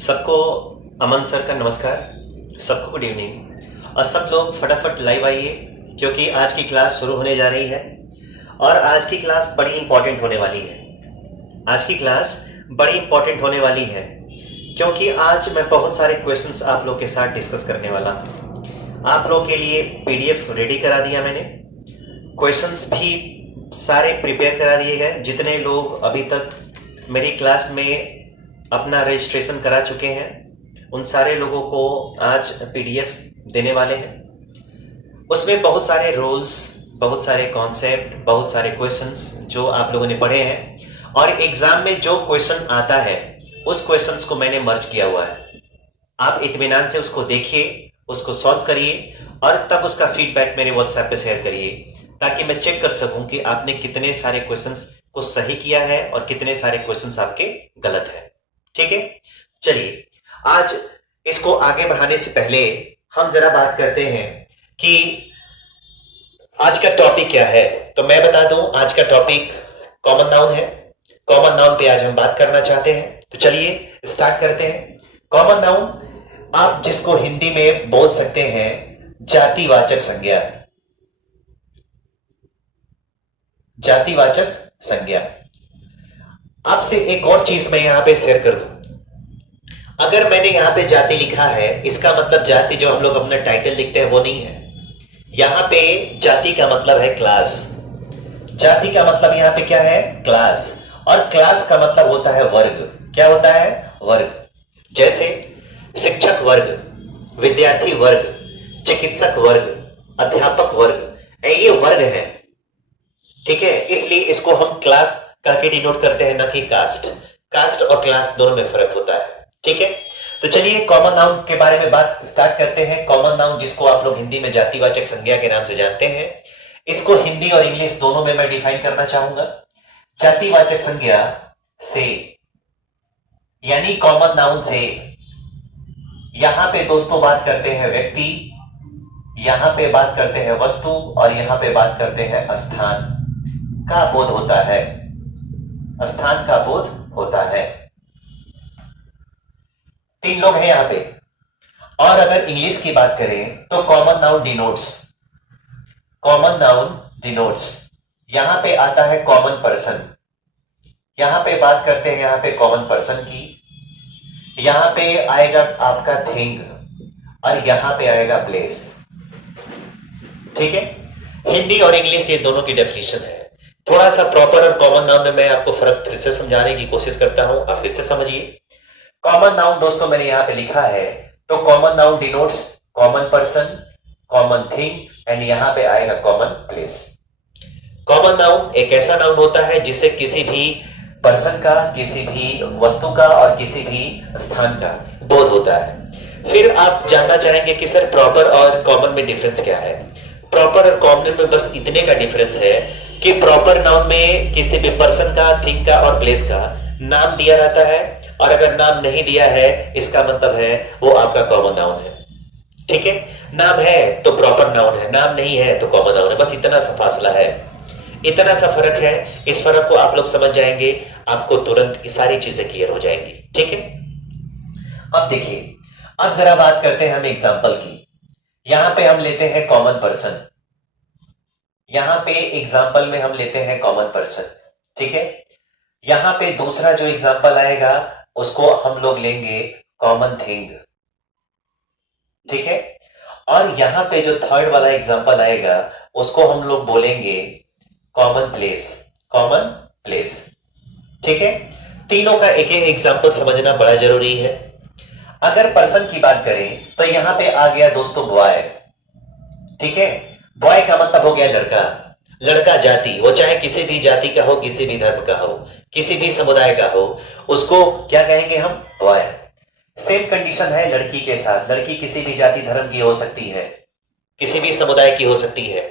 सबको अमन सर का नमस्कार। सबको गुड इवनिंग। और सब लोग फटाफट लाइव आइए क्योंकि आज की क्लास शुरू होने जा रही है और आज की क्लास बड़ी इंपॉर्टेंट होने वाली है। आज की क्लास बड़ी इंपॉर्टेंट होने वाली है क्योंकि आज मैं बहुत सारे क्वेश्चंस आप लोग के साथ डिस्कस करने वाला हूँ। आप लोग के लिए पीडीएफ रेडी करा दिया मैंने, क्वेश्चंस भी सारे प्रिपेयर करा दिए गए। जितने लोग अभी तक मेरी क्लास में अपना रजिस्ट्रेशन करा चुके हैं उन सारे लोगों को आज पीडीएफ देने वाले हैं। उसमें बहुत सारे रूल्स, बहुत सारे कॉन्सेप्ट, बहुत सारे क्वेश्चंस जो आप लोगों ने पढ़े हैं और एग्जाम में जो क्वेश्चन आता है उस क्वेश्चंस को मैंने मर्ज किया हुआ है। आप इत्मीनान से उसको देखिए, उसको सॉल्व करिए और तब उसका फीडबैक मेरे व्हाट्सएप पे शेयर करिए ताकि मैं चेक कर सकूं कि आपने कितने सारे क्वेश्चंस को सही किया है और कितने सारे क्वेश्चंस आपके गलत है। ठीक है, चलिए आज इसको आगे बढ़ाने से पहले हम जरा बात करते हैं कि आज का टॉपिक क्या है। तो मैं बता दूं, आज का टॉपिक कॉमन नाउन है। कॉमन नाउन पे आज हम बात करना चाहते हैं, तो चलिए स्टार्ट करते हैं। कॉमन नाउन आप जिसको हिंदी में बोल सकते हैं जातिवाचक संज्ञा। जातिवाचक संज्ञा। आपसे एक और चीज मैं यहां पे शेयर कर दूं। अगर मैंने यहां पे जाति लिखा है इसका मतलब जाति जो हम लोग अपना टाइटल लिखते हैं वो नहीं है। यहां पे जाति का मतलब है क्लास। जाति का मतलब यहां पे क्या है? क्लास। और क्लास का मतलब होता है वर्ग। क्या होता है? वर्ग। जैसे शिक्षक वर्ग, विद्यार्थी वर्ग, चिकित्सक वर्ग, अध्यापक वर्ग, ये वर्ग है। ठीक है, इसलिए इसको हम क्लास करके डिनोट करते हैं, ना कि कास्ट। कास्ट और क्लास दोनों में फर्क होता है। ठीक है, तो चलिए कॉमन नाउन के बारे में बात स्टार्ट करते हैं। कॉमन नाउन जिसको आप लोग हिंदी में जातिवाचक संज्ञा के नाम से जानते हैं, इसको हिंदी और इंग्लिश दोनों में मैं डिफाइन करना चाहूंगा। जातिवाचक संज्ञा से यानी कॉमन नाउन से यहां पे दोस्तों बात करते हैं व्यक्ति, यहां पे बात करते हैं वस्तु और यहां पे बात करते हैं स्थान का बोध होता है। स्थान का बोध होता है। 3 लोग हैं यहां पे। और अगर इंग्लिश की बात करें तो common noun denotes. Common noun denotes. यहां पे आता है कॉमन पर्सन। यहां पे बात करते हैं यहां पे कॉमन पर्सन की। यहां पे आएगा आपका थिंग और यहां पे आएगा प्लेस। ठीक है, हिंदी और इंग्लिश ये दोनों की डेफिनेशन है। थोड़ा सा प्रॉपर और कॉमन नाउन में मैं आपको फर्क फिर से समझाने की कोशिश करता हूं, आप फिर से समझिए। कॉमन नाउन दोस्तों मैंने यहां पे लिखा है, तो common noun denotes common person, common thing and यहां पे आएगा कॉमन प्लेस। कॉमन नाउन एक ऐसा नाउन होता है जिसे किसी भी पर्सन का, किसी भी वस्तु का और किसी भी स्थान का बोध होता है। फिर आप जानना चाहेंगे कि सर प्रॉपर और कॉमन में डिफरेंस क्या है। प्रॉपर और कॉमन में बस इतने का डिफरेंस है कि प्रॉपर नाउन में किसी भी पर्सन का, थिंग का और प्लेस का नाम दिया रहता है और अगर नाम नहीं दिया है इसका मतलब है वो आपका कॉमन नाउन है। ठीक है, नाम है तो प्रॉपर नाउन है, नाम नहीं है तो कॉमन नाउन है। बस इतना सा फासला है, इतना सा फर्क है। इस फर्क को आप लोग समझ जाएंगे, आपको तुरंत ये सारी चीजें क्लियर हो जाएंगी। ठीक है, अब देखिए, अब जरा बात करते हैं हम एग्जाम्पल की। यहां पे हम लेते हैं कॉमन पर्सन। यहां पे एग्जाम्पल में हम लेते हैं कॉमन पर्सन। ठीक है, यहां पे दूसरा जो एग्जाम्पल आएगा उसको हम लोग लेंगे कॉमन थिंग। ठीक है, और यहां पे जो थर्ड वाला एग्जाम्पल आएगा उसको हम लोग बोलेंगे कॉमन प्लेस। Common place. ठीक है, तीनों का एक एक एग्जाम्पल समझना बड़ा जरूरी है। अगर पर्सन की बात करें तो यहां पे आ गया दोस्तों बॉय। ठीक है, बॉय का मतलब हो गया लड़का। लड़का जाति, वो चाहे किसी भी जाति का हो, किसी भी धर्म का हो, किसी भी समुदाय का हो, उसको क्या कहेंगे हम? बॉय। सेम कंडीशन है लड़की के साथ। लड़की किसी भी जाति धर्म की हो सकती है, किसी भी समुदाय की हो सकती है,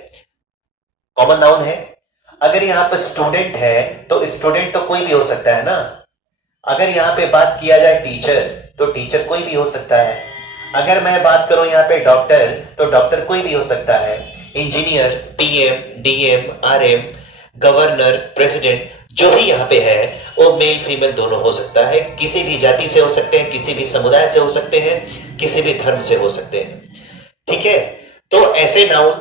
कॉमन नाउन है। अगर यहां पर स्टूडेंट है तो स्टूडेंट तो कोई भी हो सकता है ना। अगर यहां पे बात किया जाए टीचर तो टीचर कोई भी हो सकता है। अगर मैं बात करूं यहां पे डॉक्टर तो डॉक्टर कोई भी हो सकता है। Engineer, PM, DM, RM, governor, president, जो भी यहाँ पे है वो मेल फीमेल दोनों हो सकता है, किसी भी जाति से हो सकते हैं, किसी भी समुदाय से हो सकते हैं, किसी भी धर्म से हो सकते हैं। ठीक है, तो ऐसे नाउन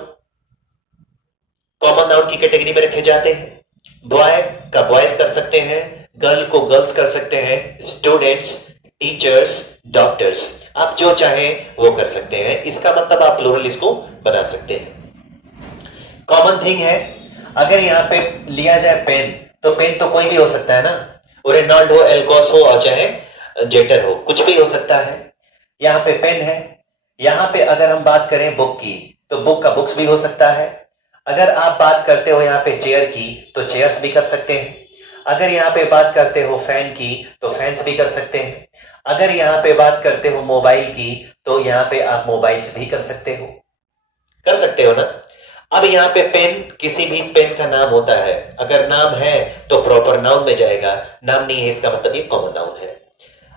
कॉमन नाउन की कैटेगरी में रखे जाते हैं। बॉय का बॉयज कर सकते हैं, गर्ल को गर्ल्स कर सकते हैं, स्टूडेंट्स, टीचर्स, डॉक्टर्स, आप जो चाहें वो कर सकते हैं। इसका मतलब आप प्लूरल इसको बना सकते हैं। कॉमन थिंग है, अगर यहां पे लिया जाए पेन, तो पेन तो कोई भी हो सकता है ना, रेनॉल्ड हो, एल्कोस हो और चाहे जेटर हो, कुछ भी हो सकता है। यहां पे पेन है। यहां पे अगर हम बात करें बुक की, तो बुक का बुक्स भी हो सकता है। अगर आप बात करते हो यहाँ पे चेयर की, तो चेयर्स भी कर सकते हैं। अगर यहाँ पे बात करते हो फैन की, तो फैंस भी कर सकते हैं। अगर यहाँ पे बात करते हो मोबाइल की, तो यहाँ पे आप मोबाइल्स भी कर सकते हो ना। अब यहाँ पे पेन, किसी भी पेन का नाम होता है, अगर नाम है तो प्रॉपर नाउन में जाएगा, नाम नहीं है इसका मतलब ये कॉमन नाउन है।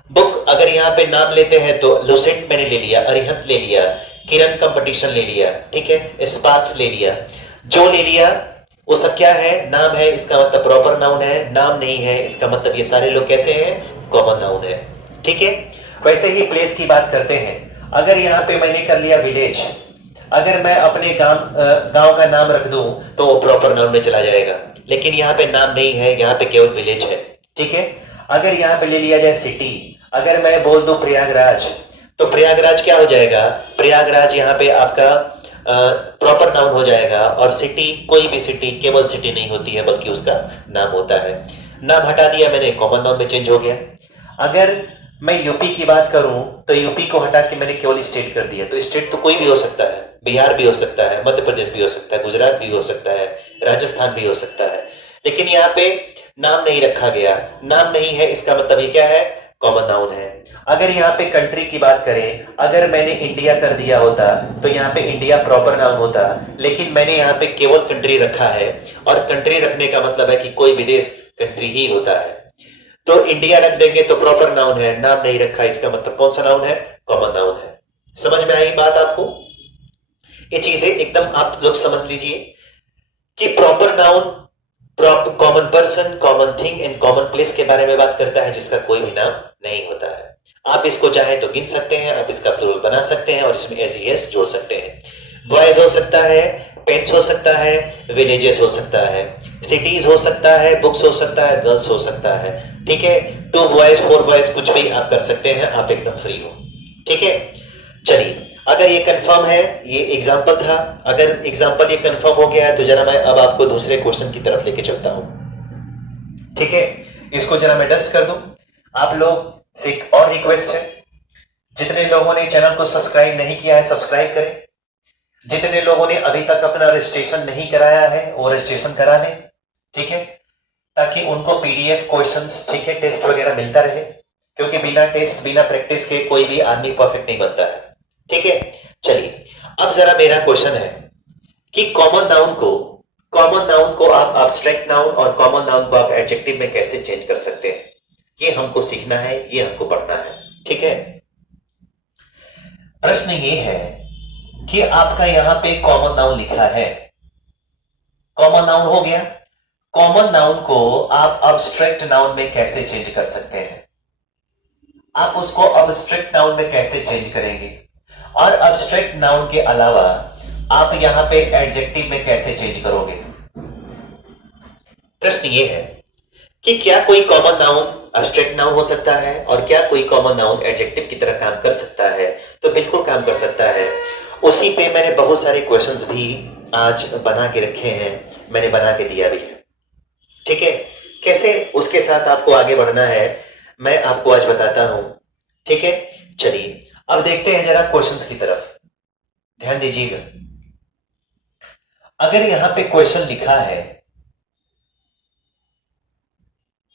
बुक, अगर यहाँ पे नाम लेते हैं तो लुसेंट मैंने ले लिया, अरिहंत ले लिया, किरण कंपटीशन ले लिया, ठीक है, स्पार्क्स ले लिया, जो ले लिया वो सब क्या है, नाम है, इसका मतलब प्रॉपर नाउन है। नाम नहीं है इसका मतलब ये सारे लोग कैसे हैं, कॉमन नाउन है। ठीक है, वैसे ही प्लेस की बात करते हैं। अगर यहाँ पे मैंने कर लिया विलेज, अगर मैं अपने गांव का नाम रख दूं तो वो प्रॉपर नाउन में चला जाएगा, लेकिन यहाँ पे नाम नहीं है, यहाँ पे केवल विलेज है। ठीक है, अगर यहाँ पे ले लिया जाए सिटी, अगर मैं बोल दूं प्रयागराज, तो प्रयागराज क्या हो जाएगा, प्रयागराज यहाँ पे आपका प्रॉपर नाउन हो जाएगा। और सिटी, कोई भी सिटी केवल सिटी नहीं होती है, बल्कि उसका नाम होता है। नाम हटा दिया मैंने, कॉमन नाउन में चेंज हो गया। अगर मैं यूपी की बात करूं, तो यूपी को हटा के मैंने केवल स्टेट कर दिया, तो स्टेट तो कोई भी हो सकता है, बिहार भी हो सकता है, मध्य प्रदेश भी हो सकता है, गुजरात भी हो सकता है, राजस्थान भी हो सकता है, लेकिन यहाँ पे नाम नहीं रखा गया। नाम नहीं है इसका मतलब ये क्या है, कॉमन नाउन है। अगर यहाँ पे कंट्री की बात करें, अगर मैंने इंडिया कर दिया होता तो यहाँ पे इंडिया प्रॉपर नाउन होता, लेकिन मैंने यहाँ पे केवल कंट्री रखा है, और कंट्री रखने का मतलब है कि कोई विदेश कंट्री ही होता है, तो इंडिया रख देंगे तो प्रॉपर नाउन है। नाम नहीं रखा, इसका मतलब कौन सा नाउन है, कॉमन नाउन है। समझ में आई बात आपको? ये चीजें एकदम आप लोग समझ लीजिए कि proper noun common person, common thing and common place के बारे में बात करता है, जिसका कोई भी नाम नहीं होता है। आप इसको चाहे तो गिन सकते हैं, आप इसका प्लूरल बना सकते हैं और इसमें एस एस जोड़ सकते हैं। बॉयज हो सकता है, पेन्स हो सकता है, विलेजेस हो सकता है, सिटीज हो सकता है, बुक्स हो सकता है, गर्ल्स हो सकता है। ठीक है, 2 बॉयज 4 बॉयज कुछ भी आप कर सकते हैं, आप एकदम फ्री हो। ठीक है, चलिए, अगर ये कंफर्म है, ये एग्जांपल था, अगर एग्जांपल ये कंफर्म हो गया है तो जरा मैं अब आपको दूसरे क्वेश्चन की तरफ लेके चलता हूं। ठीक है, इसको जरा मैं डस्ट कर दूं। आप लोग से एक और रिक्वेस्ट है, जितने लोगों ने चैनल को सब्सक्राइब नहीं किया है वसब्सक्राइब करें। जितने लोगों ने अभी तक अपना रजिस्ट्रेशन नहीं कराया है वो रजिस्ट्रेशन करा लें। ठीक है, ताकि उनको पीडीएफ क्वेश्चंस, ठीक है, टेस्ट वगैरह मिलता रहे, क्योंकि बिना टेस्ट बिना प्रैक्टिस के कोई भी आदमी परफेक्ट नहीं बनता है। ठीक है, चलिए, अब जरा मेरा क्वेश्चन है कि कॉमन नाउन को आप एब्स्ट्रैक्ट नाउन और कॉमन नाउन को आप एडजेक्टिव में कैसे चेंज कर सकते हैं, ये हमको सीखना है, ये हमको पढ़ना है। ठीक है, प्रश्न ये है कि आपका यहां पे कॉमन नाउन लिखा है, कॉमन नाउन हो गया, कॉमन नाउन को आप एब्स्ट्रैक्ट नाउन में कैसे चेंज कर सकते हैं, आप उसको एब्स्ट्रैक्ट नाउन में कैसे चेंज करेंगे, और एब्स्ट्रैक्ट नाउन के अलावा आप यहां पे एडजेक्टिव में कैसे चेंज करोगे। प्रश्न ये है कि क्या कोई कॉमन नाउन एब्स्ट्रैक्ट नाउन हो सकता है, और क्या कोई कॉमन नाउन एडजेक्टिव की तरह काम कर सकता है, तो बिल्कुल काम कर सकता है। उसी पे मैंने बहुत सारे क्वेश्चंस भी आज बना के रखे हैं, मैंने बना के दिया भी है। ठीक है, कैसे उसके साथ आपको आगे बढ़ना है मैं आपको आज बताता हूं। ठीक है, चलिए अब देखते हैं जरा क्वेश्चंस की तरफ, ध्यान दीजिएगा। अगर यहां पे क्वेश्चन लिखा है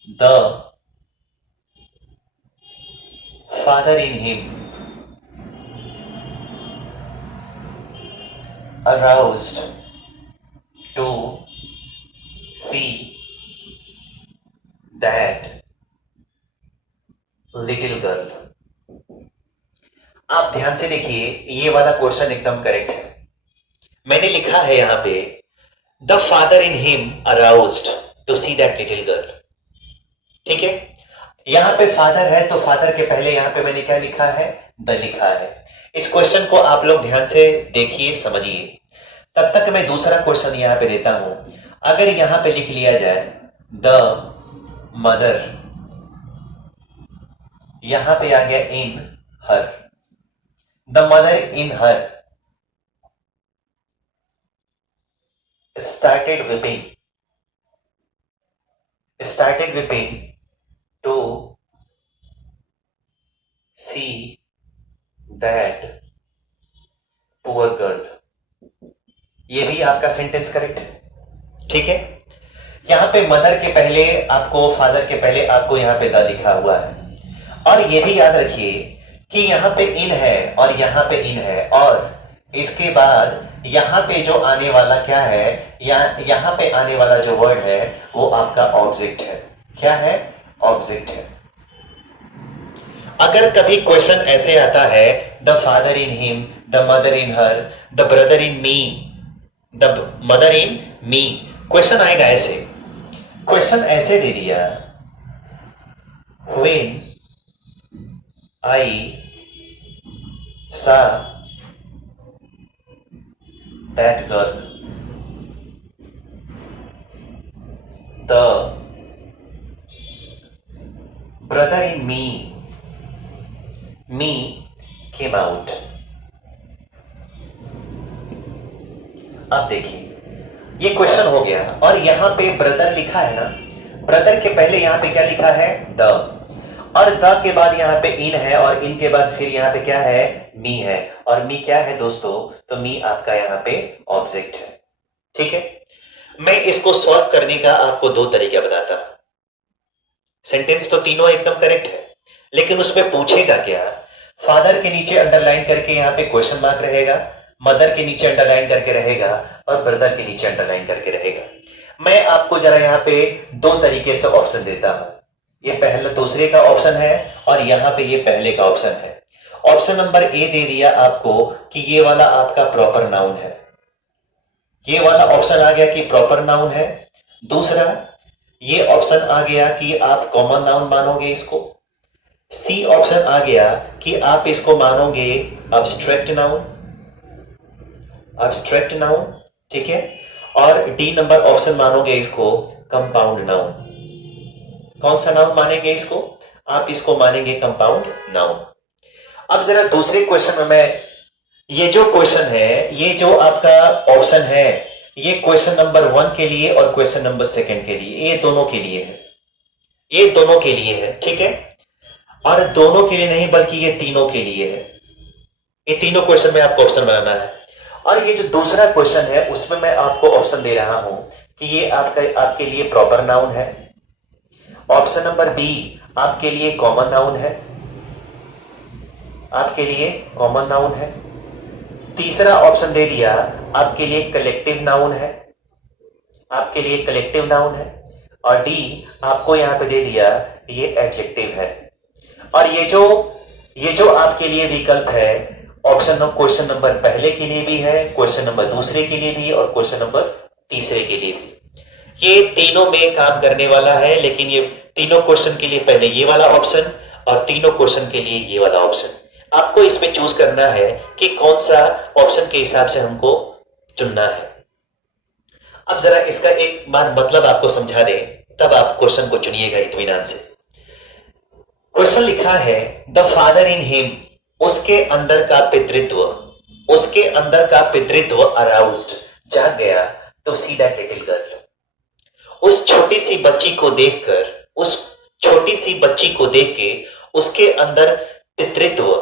the father in him aroused to see that little girl। आप ध्यान से देखिए, ये वाला क्वेश्चन एकदम करेक्ट है। मैंने लिखा है यहां पे the father in him aroused, to see that little girl. ठीक है, यहां पे फादर है तो फादर के पहले यहां पे मैंने क्या लिखा है, द लिखा है। इस क्वेश्चन को आप लोग ध्यान से देखिए, समझिए। तब तक मैं दूसरा क्वेश्चन यहां पे देता हूं। अगर यहां पे लिख लिया जाए द मदर, यहां पे आ गया in her, the mother in her started whipping to see that poor girl। ये भी आपका सेंटेंस करेक्ट है। ठीक है, यहां पे मदर के पहले आपको, फादर के पहले आपको यहां पे द लिखा हुआ है। और ये भी याद रखिए कि यहां पे इन है और यहां पे इन है, और इसके बाद यहां पे जो आने वाला क्या है, यहां पे आने वाला जो वर्ड है वो आपका ऑब्जेक्ट है। क्या है, ऑब्जेक्ट है। अगर कभी क्वेश्चन ऐसे आता है the father in him, the mother in her, the brother in me, the mother in me, question आएगा ऐसे, क्वेश्चन ऐसे दे दिया व्हेन आई सा that girl, the brother in me came out। अब देखिए, ये क्वेश्चन हो गया और यहां पे ब्रदर लिखा है ना, ब्रदर के पहले यहां पे क्या लिखा है, द, और द के बाद यहां पे इन है, और इन के बाद फिर यहां पे क्या है, मी है। और मी क्या है दोस्तों, तो मी आपका यहां पे ऑब्जेक्ट है। ठीक है, मैं इसको सॉल्व करने का आपको दो तरीका बताता। सेंटेंस तो तीनों एकदम करेक्ट है, लेकिन उसमें पूछेगा क्या, फादर के नीचे अंडरलाइन करके यहां पे क्वेश्चन मार्क रहेगा, मदर के नीचे अंडरलाइन करके रहेगा, और ब्रदर के नीचे अंडरलाइन करके रहेगा। मैं आपको जरा यहां पे दो तरीके से ऑप्शन देता हूं। ये पहले दूसरे का ऑप्शन है और यहां पे ये पहले का ऑप्शन है। ऑप्शन नंबर ए दे दिया आपको कि ये वाला आपका प्रॉपर नाउन है, ये वाला ऑप्शन आ गया कि प्रॉपर नाउन है। दूसरा ये ऑप्शन आ गया कि आप कॉमन नाउन मानोगे इसको। सी ऑप्शन आ गया कि आप इसको मानोगे अब्स्ट्रैक्ट नाउन, अब्स्ट्रैक्ट नाउन। ठीक है, और डी नंबर ऑप्शन मानोगे इसको कंपाउंड नाउन। कौन सा नाउन मानेंगे इसको, आप इसको मानेंगे कंपाउंड नाउन। अब जरा दूसरे क्वेश्चन में मैं, ये जो क्वेश्चन है, ये जो आपका ऑप्शन है, ये क्वेश्चन नंबर 1 के लिए और क्वेश्चन नंबर 2 के लिए, ये दोनों के लिए है, ये दोनों के लिए है। ठीक है, और दोनों के लिए नहीं बल्कि ये तीनों के लिए है। ये तीनों क्वेश्चन में आपको ऑप्शन बनाना है। और ये जो दूसरा क्वेश्चन है उसमें मैं आपको ऑप्शन दे रहा हूं कि ये आपके लिए प्रॉपर नाउन है। ऑप्शन नंबर बी आपके लिए कॉमन नाउन है, आपके लिए कॉमन नाउन है। तीसरा ऑप्शन दे दिया आपके लिए कलेक्टिव नाउन है, आपके लिए कलेक्टिव नाउन है। और डी आपको यहां पे दे दिया ये एडजेक्टिव है। और ये जो आपके लिए विकल्प है, ऑप्शन क्वेश्चन नंबर पहले के लिए भी है, क्वेश्चन नंबर दूसरे के लिए भी, और क्वेश्चन नंबर तीसरे के लिए भी। ये तीनों में काम करने वाला है, लेकिन ये तीनों क्वेश्चन के लिए पहले ये वाला ऑप्शन और तीनों क्वेश्चन के लिए ये वाला ऑप्शन। आपको इसमें चूज करना है कि कौन सा ऑप्शन के हिसाब से हमको चुनना है। अब जरा इसका एक बार मतलब आपको समझा दें, तब आप क्वेश्चन को चुनिएगा इत्मीनान से। क्वेश्चन लिखा है द फादर इन हिम, उसके अंदर का पितृत्व, उसके अंदर का पितृत्व अराउज्ड, जाग गया to see that little girl. उस छोटी सी बच्ची को देखकर, उस छोटी सी बच्ची को देख के उसके अंदर पितृत्व,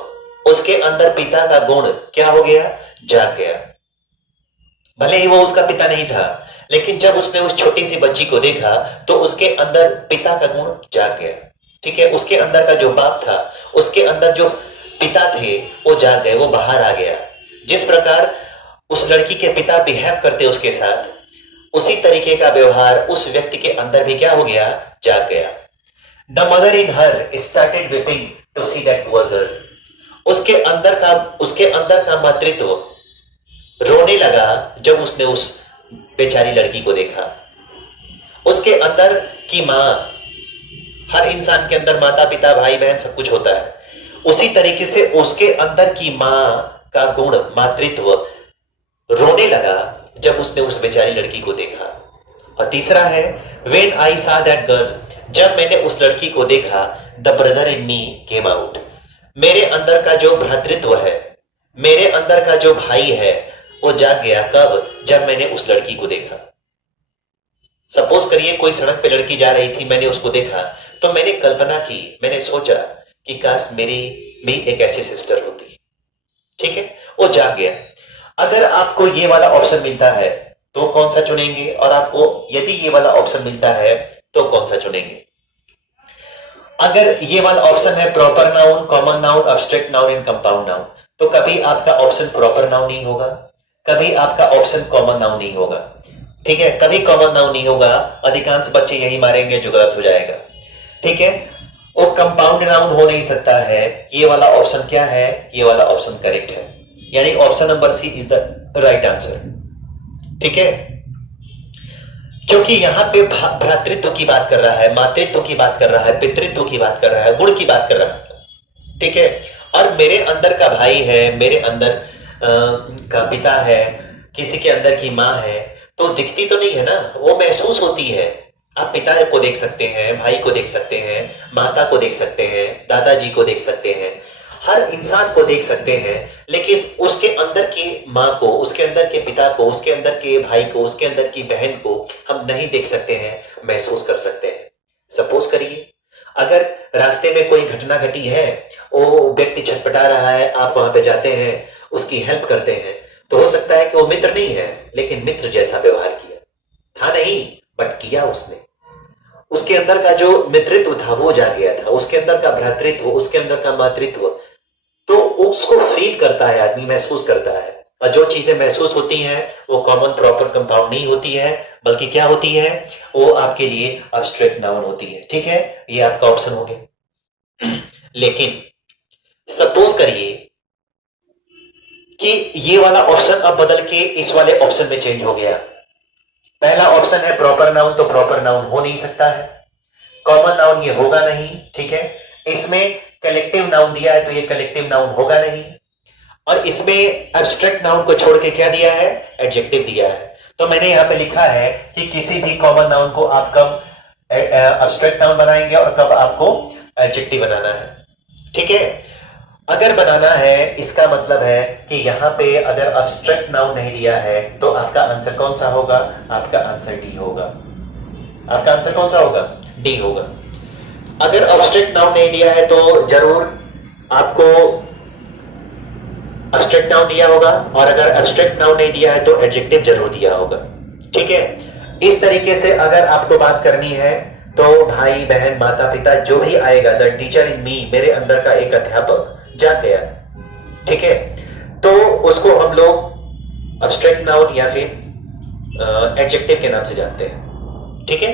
उसके अंदर पिता का गुण क्या हो गया, जाग गया। भले ही वो उसका पिता नहीं था, लेकिन जब उसने उस छोटी सी बच्ची को देखा तो उसके अंदर पिता का गुण जाग गया। ठीक है, उसके अंदर का जो बाप था, उसके अंदर जो पिता थे वो जाग गए, वो बाहर आ गया। जिस प्रकार उस लड़की के पिता बिहेव करते उसके साथ, उसी तरीके का व्यवहार उस व्यक्ति के अंदर भी क्या हो गया, जाग गया। The mother in her started weeping to see that poor girl. उसके अंदर का मातृत्व रोने लगा जब उसने उस बेचारी लड़की को देखा। उसके अंदर की मां, हर इंसान के अंदर माता पिता भाई बहन सब कुछ होता है, उसी तरीके से उसके अंदर की मां का गुण मातृत्व रोने लगा जब उसने उस बेचारी लड़की को देखा। और तीसरा है व्हेन आई सा दैट गर्ल, जब मैंने उस लड़की को देखा, the brother in me came out, मेरे अंदर का जो भ्रातृत्व है, मेरे अंदर का जो भाई है, वो जाग गया। कब? जब मैंने उस लड़की को देखा। सपोज करिए कोई सड़क पे लड़की जा रही थी, मैंने उसको देखा, तो मैंने कल्पना की, मैंने सोचा कि काश मेरी भी एक ऐसी सिस्टर होती। ठीक है, वो जाग गया। अगर आपको ये वाला ऑप्शन मिलता है तो कौन सा चुनेंगे, और आपको यदि ये वाला ऑप्शन मिलता है तो कौन सा चुनेंगे? अगर ये वाला ऑप्शन है proper noun, common noun, abstract noun and compound noun, तो कभी आपका ऑप्शन प्रॉपर नाउन नहीं होगा, कभी आपका ऑप्शन कॉमन नाउन नहीं होगा। ठीक है, कभी कॉमन नाउन नहीं होगा। अधिकांश बच्चे यही मारेंगे जो गलत हो जाएगा। ठीक है, वो कंपाउंड नाउन हो नहीं सकता है। ये वाला ऑप्शन क्या है? ये वाला ऑप्शन करेक्ट है, यानी option number C is the right answer. ठीक है, क्योंकि यहां पे भ्रातृत्व की बात कर रहा है, मातृत्व की बात कर रहा है, पितृत्व की बात कर रहा है, गुण की बात कर रहा है। ठीक है, और मेरे अंदर का भाई है, मेरे अंदर का पिता है, किसी के अंदर की मां है, तो दिखती तो नहीं है ना, वो महसूस होती है। आप पिता को देख सकते हैं, भाई को देख सकते हैं, माता को देख सकते हैं, दादाजी को देख सकते हैं, हर इंसान को देख सकते हैं, लेकिन उसके अंदर की मां को, उसके अंदर के पिता को, उसके अंदर के भाई को, उसके अंदर की बहन को हम नहीं देख सकते हैं, महसूस कर सकते हैं। सपोज करिए अगर रास्ते में कोई घटना घटी है, वो व्यक्ति छटपटा रहा है, आप वहां पे जाते हैं, उसकी हेल्प करते हैं, तो हो सकता है कि वो मित्र नहीं है, लेकिन मित्र जैसा व्यवहार किया था नहीं, बट किया उसने। उसके अंदर का जो मित्रत्व था वो जा गया था, उसके अंदर का भ्रातृत्व, उसके अंदर का मातृत्व, तो उसको फील करता है आदमी, महसूस करता है। और जो चीजें महसूस होती हैं वो कॉमन प्रॉपर कंपाउंड नहीं होती है, बल्कि क्या होती है? वो आपके लिए एब्स्ट्रैक्ट नाउन होती है। ठीक है, ये आपका ऑप्शन हो गया। लेकिन सपोज करिए कि ये वाला ऑप्शन अब बदल के इस वाले ऑप्शन में चेंज हो गया। पहला ऑप्शन है प्रॉपर नाउन, तो प्रॉपर नाउन हो नहीं सकता है, कॉमन नाउन ये होगा नहीं। ठीक है, इसमें कलेक्टिव नाउन दिया है तो ये कलेक्टिव नाउन होगा नहीं, और इसमें एब्स्ट्रैक्ट नाउन को छोड़ के क्या दिया है? एडजेक्टिव दिया है। तो मैंने यहां पे लिखा है कि किसी भी कॉमन नाउन को आप कब एब्स्ट्रैक्ट नाउन बनाएंगे और कब आपको एडजेक्टिव बनाना है। ठीक है, अगर बनाना है इसका मतलब है कि यहां पे अगर एब्स्ट्रैक्ट नाउन नहीं दिया है तो आपका आंसर कौन सा होगा? आपका आंसर डी होगा। आपका आंसर कौन सा होगा? डी होगा। अगर एब्स्ट्रैक्ट नाउन नहीं दिया है तो जरूर आपको एब्स्ट्रैक्ट नाउन दिया होगा, और अगर एब्स्ट्रैक्ट नाउन नहीं दिया है तो एडजेक्टिव जरूर दिया होगा। ठीक है, इस तरीके से अगर आपको बात करनी है तो भाई बहन माता पिता जो भी आएगा, द टीचर इन मी, मेरे अंदर का एक अध्यापक जाग गया। ठीक है, तो उसको हम लोग एब्स्ट्रैक्ट नाउन या फिर एडजेक्टिव के नाम से जानते हैं। ठीक है,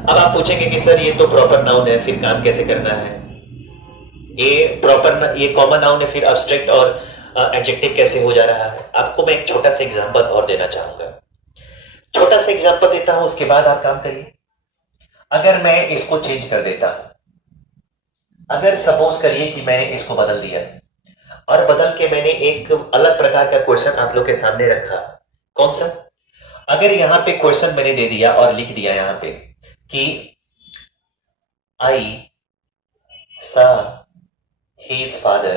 अब आप पूछेंगे कि सर ये तो प्रॉपर नाउन है, फिर काम कैसे करना है? ये कॉमन नाउन है, फिर एब्स्ट्रैक्ट और एडजेक्टिव कैसे हो जा रहा है? आपको मैं एक छोटा सा एग्जांपल और देना चाहूंगा। छोटा सा एग्जांपल देता हूं, उसके बाद आप काम करिए। अगर मैं इसको चेंज कर देता, अगर सपोज करिए कि मैंने इसको बदल दिया और बदल के मैंने एक अलग प्रकार का क्वेश्चन आप लोग के सामने रखा। कौन सा? अगर यहां पे क्वेश्चन मैंने दे दिया और लिख दिया यहां पे कि आई सा his father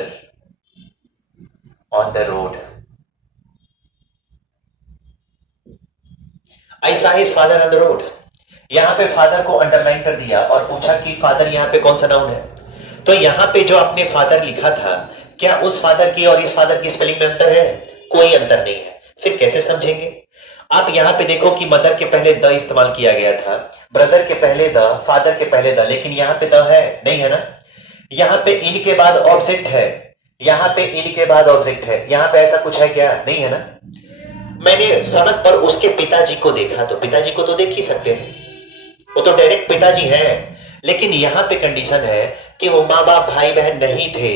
on the road. I saw his father on the road. यहां पे फादर को अंडरलाइन कर दिया और पूछा कि फादर यहां पे कौन सा नाउन है। तो यहां पे जो आपने फादर लिखा था, क्या उस फादर की और इस फादर की स्पेलिंग में अंतर है? कोई अंतर नहीं है। फिर कैसे समझेंगे? आप यहां पे देखो कि मदर के पहले द इस्तेमाल किया गया था, ब्रदर के पहले द, फादर के पहले द, लेकिन यहां पे द है नहीं, है ना? यहां पे इन के बाद ऑब्जेक्ट है, यहां पे इन के बाद ऑब्जेक्ट है, यहां पे ऐसा कुछ है क्या? नहीं है ना? मैंने सड़क पर उसके पिताजी को देखा, तो पिताजी को तो देख ही सकते हैं, वो तो डायरेक्ट पिताजी है। लेकिन यहां पे कंडीशन है कि वो माँ बाप भाई बहन नहीं थे,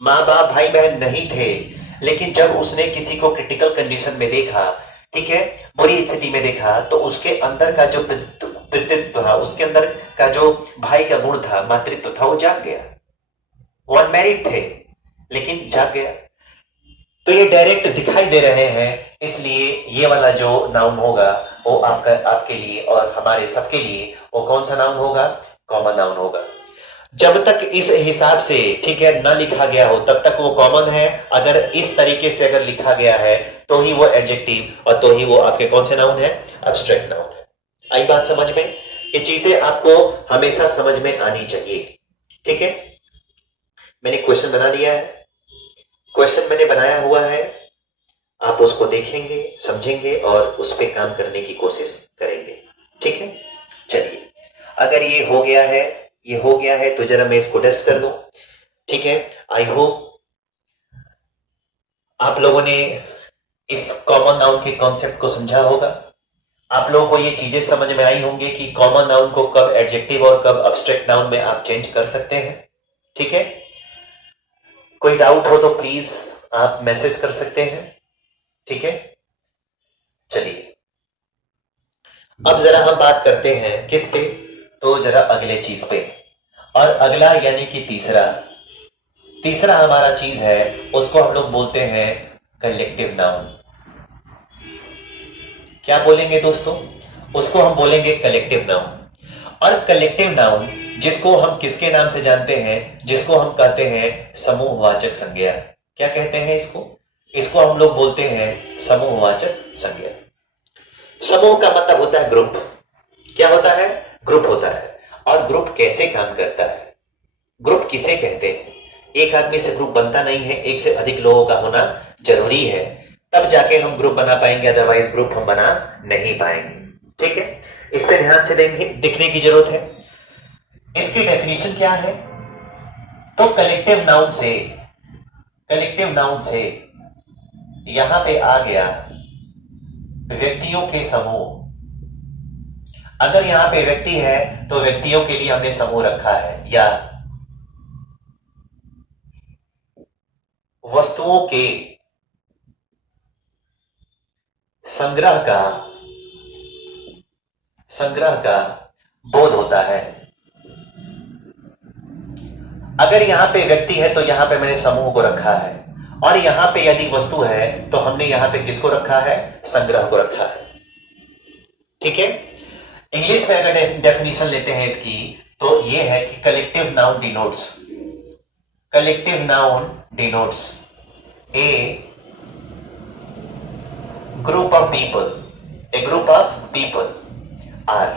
माँ बाप भाई बहन नहीं थे, लेकिन जब उसने किसी को क्रिटिकल कंडीशन में देखा ठीक है, बुरी स्थिति में देखा तो उसके अंदर का जो पितृत्व था, उसके अंदर का जो भाई का गुण था, मातृत्व था, वो जाग गया। वो अनमैरिड थे लेकिन जाग गया। तो ये डायरेक्ट दिखाई दे रहे हैं, इसलिए ये वाला जो नाउन होगा वो आपके लिए और हमारे सबके लिए वो कौन सा नाउन होगा? कॉमन नाउन होगा। जब तक इस हिसाब से, ठीक है, ना लिखा गया हो तब तक वो कॉमन है। अगर इस तरीके से अगर लिखा गया है तो ही वो एडजेक्टिव और तो ही वो आपके कौन से नाउन है? एब्स्ट्रैक्ट नाउन है। आई बात समझ में? ये चीजें आपको हमेशा समझ में आनी चाहिए। ठीक है, मैंने क्वेश्चन बना दिया है, क्वेश्चन मैंने बनाया हुआ है, आप उसको देखेंगे, समझेंगे और उस पर काम करने की कोशिश करेंगे। ठीक है, चलिए, अगर ये हो गया है तो जरा मैं इसको टेस्ट कर दूं। ठीक है, आई होप आप लोगों ने इस कॉमन नाउन के कॉन्सेप्ट को समझा होगा। आप लोगों को ये चीजें समझ में आई होंगी कि कॉमन नाउन को कब एडजेक्टिव और कब एब्स्ट्रैक्ट नाउन में आप चेंज कर सकते हैं। ठीक है, कोई डाउट हो तो प्लीज आप मैसेज कर सकते हैं। ठीक है, चलिए अब जरा हम बात करते हैं किस पे? तो जरा अगले चीज पे, और अगला यानी कि तीसरा हमारा चीज है, उसको हम लोग बोलते हैं कलेक्टिव नाउन। क्या बोलेंगे दोस्तों? उसको हम बोलेंगे कलेक्टिव नाउन। और कलेक्टिव नाउन जिसको हम किसके नाम से जानते हैं? जिसको हम कहते हैं समूहवाचक संज्ञा। क्या कहते हैं इसको? इसको हम लोग बोलते हैं समूहवाचक संज्ञा। समूह का मतलब होता है ग्रुप। क्या होता है? ग्रुप होता है। और ग्रुप कैसे काम करता है? ग्रुप किसे कहते हैं? एक आदमी से ग्रुप बनता नहीं है, एक से अधिक लोगों का होना जरूरी है, तब जाके हम ग्रुप बना पाएंगे, अदरवाइज ग्रुप हम बना नहीं पाएंगे। ठीक है, इस पे ध्यान से देखने की जरूरत है। इसकी डेफिनेशन क्या है? तो कलेक्टिव नाउन से यहां पे आ गया व्यक्तियों के समूह। अगर यहां पे व्यक्ति है तो व्यक्तियों के लिए हमने समूह रखा है, या वस्तुओं के संग्रह का बोध होता है। अगर यहां पे व्यक्ति है तो यहां पे मैंने समूह को रखा है, और यहां पे यदि वस्तु है तो हमने यहां पे किसको रखा है? संग्रह को रखा है। ठीक है, इंग्लिश में अगर डेफिनेशन लेते हैं इसकी तो यह है कि collective noun denotes a group of people or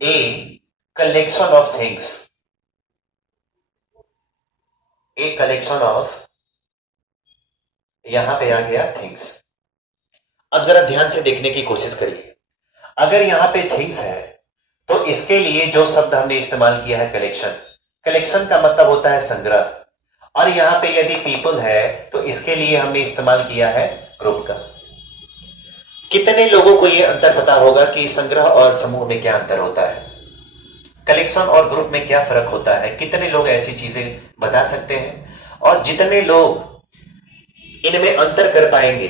a collection of things, यहां पे आ गया थिंग्स। अब जरा ध्यान से देखने की कोशिश करिए। अगर यहां पे थिंग्स है तो इसके लिए जो शब्द हमने इस्तेमाल किया है कलेक्शन का मतलब होता है संग्रह, और यहां पे यदि पीपल है तो इसके लिए हमने इस्तेमाल किया है ग्रुप का। कितने लोगों को यह अंतर पता होगा कि संग्रह और समूह में क्या अंतर होता है? कलेक्शन और ग्रुप में क्या फर्क होता है? कितने लोग ऐसी चीजें बता सकते हैं? और जितने लोग इनमें अंतर कर पाएंगे,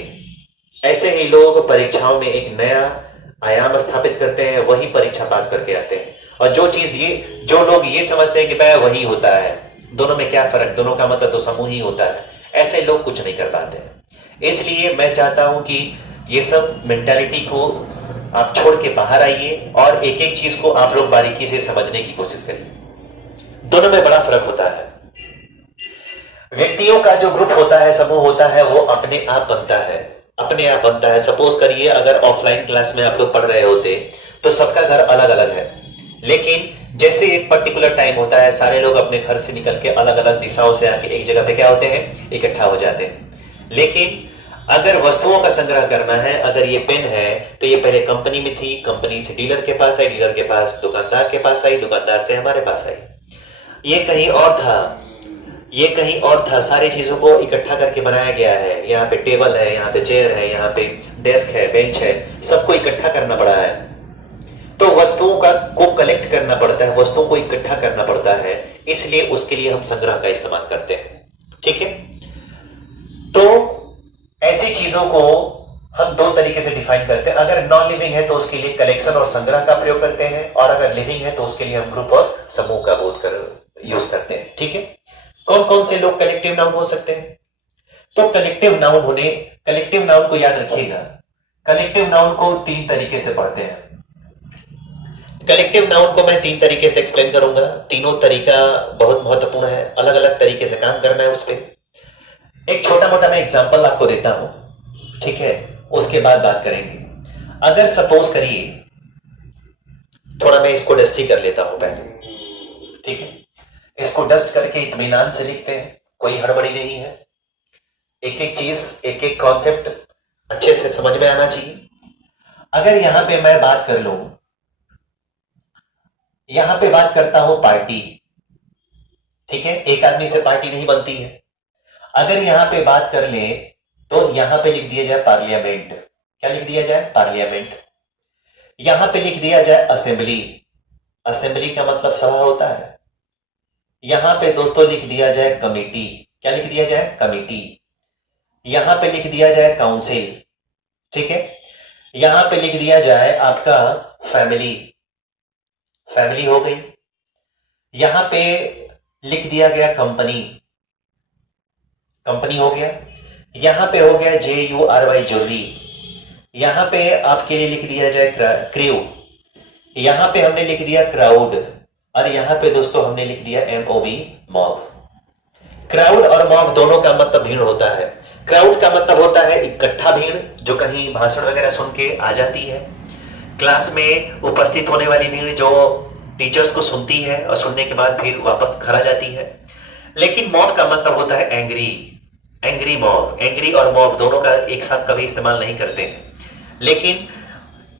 ऐसे ही लोग परीक्षाओं में एक नया आयाम स्थापित करते हैं, वही परीक्षा पास करके आते हैं। और जो लोग ये समझते हैं कि भाई वही होता है, दोनों में क्या फर्क, दोनों का मतलब तो समूह ही होता है, ऐसे लोग कुछ नहीं कर पाते हैं। इसलिए मैं चाहता हूं कि ये सब मेंटालिटी को आप छोड़ के बाहर आइए और एक एक चीज को आप लोग बारीकी से समझने की कोशिश करिए। दोनों में बड़ा फर्क होता है। व्यक्तियों का जो ग्रुप होता है, समूह होता है, वो अपने आप बनता है। सपोज करिए अगर ऑफलाइन क्लास में आप लोग पढ़ रहे होते तो सबका घर अलग अलग है, लेकिन जैसे एक पर्टिकुलर टाइम होता है, सारे लोग अपने घर से निकल के अलग अलग दिशाओं से आके एक जगह पे क्या होते हैं? इकट्ठा हो जाते हैं। लेकिन अगर वस्तुओं का संग्रह करना है, अगर ये पेन है तो ये पहले कंपनी में थी, कंपनी से डीलर के पास आई, डीलर के पास दुकानदार के पास आई, दुकानदार से हमारे पास आई, ये कहीं और था, सारी चीजों को इकट्ठा करके बनाया गया है। यहाँ पे टेबल है, यहाँ पे चेयर है, यहाँ पे डेस्क है, बेंच है, सबको इकट्ठा करना पड़ा है। तो वस्तुओं को कलेक्ट करना पड़ता है, वस्तुओं को इकट्ठा करना पड़ता है, इसलिए उसके लिए हम संग्रह का इस्तेमाल करते हैं। ठीक है, तो ऐसी ऐसी चीजों को हम दो तरीके से डिफाइन करते हैं। अगर नॉन लिविंग है तो उसके लिए कलेक्शन और संग्रह का प्रयोग करते हैं, और अगर लिविंग है तो उसके लिए हम ग्रुप और समूह का बोध कर यूज करते हैं। ठीक है, कौन कौन से लोग कलेक्टिव नाउन हो सकते हैं? तो कलेक्टिव नाउन को याद रखिएगा, कलेक्टिव नाउन को तीन तरीके से पढ़ते हैं। कलेक्टिव नाउन को मैं तीन तरीके से एक्सप्लेन करूंगा। तीनों तरीका बहुत महत्वपूर्ण है, अलग अलग तरीके से काम करना है उस पर। एक छोटा मोटा मैं एग्जांपल आपको देता हूं, ठीक है, उसके बाद बात करेंगे। अगर सपोज करिए, थोड़ा मैं इसको डस्ट ही कर लेता हूं पहले, ठीक है, इसको डस्ट करके इत्मीनान से लिखते हैं, कोई हड़बड़ी नहीं है। एक एक चीज, एक एक कॉन्सेप्ट अच्छे से समझ में आना चाहिए। अगर यहां पे मैं बात कर लूं, यहां पे बात करता हूं पार्टी, ठीक है, एक आदमी से पार्टी नहीं बनती है। अगर यहां पे बात कर ले तो यहां पे लिख दिया जाए पार्लियामेंट। क्या लिख दिया जाए? पार्लियामेंट। यहां पे लिख दिया जाए असेंबली। असेंबली का मतलब सभा होता है। यहां पे दोस्तों लिख दिया जाए कमेटी। क्या लिख दिया जाए? कमेटी। यहां पे लिख दिया जाए काउंसिल, ठीक है। यहां पे लिख दिया जाए आपका फैमिली, फैमिली हो गई। यहां पे लिख दिया गया कंपनी, कंपनी हो गया। यहां पे हो गया JURY, जुर्री। यहां पे आपके लिए लिख दिया जाए क्रू। यहां पे हमने लिख दिया क्राउड, और यहां पे दोस्तों हमने लिख दिया MOB, मॉब। क्राउड और मॉब दोनों का मतलब भीड़ होता है। क्राउड का मतलब होता है इकट्ठा भीड़, जो कहीं भाषण वगैरह सुन के आ जाती है। क्लास में उपस्थित होने वाली भीड़ जो टीचर्स को सुनती है और सुनने के बाद फिर वापस घर आ जाती है। लेकिन मॉब का मतलब होता है एंग्री, एंग्री मॉब। एंग्री और मॉब दोनों का एक साथ कभी इस्तेमाल नहीं करते हैं। लेकिन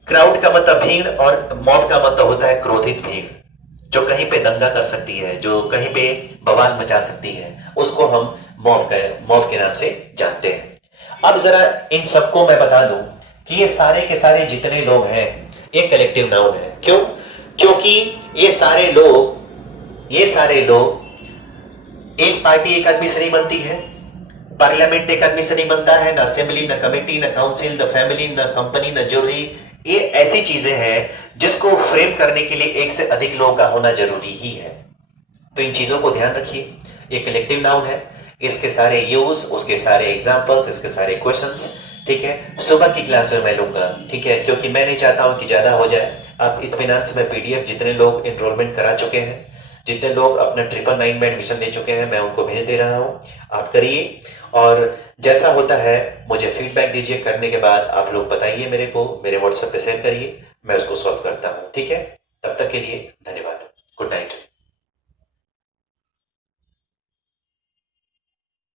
क्राउड का मतलब भीड़ और मॉब का मतलब होता है क्रोधित भीड़, जो कहीं पे दंगा कर सकती है, जो कहीं पे बवाल मचा सकती है, उसको हम मॉब के नाम से जानते हैं। अब जरा इन सबको मैं बता दूं कि ये सारे के सारे जितने लोग हैं ये कलेक्टिव नाउन है। क्यों? क्योंकि ये सारे लोग एक पार्टी एक आदमी से नहीं बनती है, पार्लियामेंट एक आदमी से नहीं बनता है, ना असेंबली, ना कमेटी, ना काउंसिल, ना फैमिली, ना कंपनी, ना ज्यूरी। ये ऐसी चीजें हैं जिसको फ्रेम करने के लिए एक से अधिक लोगों का होना जरूरी ही है। तो इन चीजों को ध्यान रखिए, ये कलेक्टिव नाउन है। इसके सारे यूज, उसके सारे एग्जांपल्स, इसके सारे क्वेश्चंस, ठीक है, सुबह की क्लास में मैं लूंगा, ठीक है, क्योंकि मैं नहीं चाहता हूं कि ज्यादा हो जाए। आप इत्मीनान से मैं PDF जितने लोग एनरोलमेंट करा चुके हैं, जितने लोग अपना 999 में एडमिशन ले चुके हैं, मैं उनको भेज दे रहा हूं। आप करिए, और जैसा होता है मुझे फीडबैक दीजिए। करने के बाद आप लोग बताइए मेरे को, मेरे व्हाट्सएप पे शेयर करिए, मैं उसको सॉल्व करता हूं, ठीक है। तब तक के लिए धन्यवाद। Good night.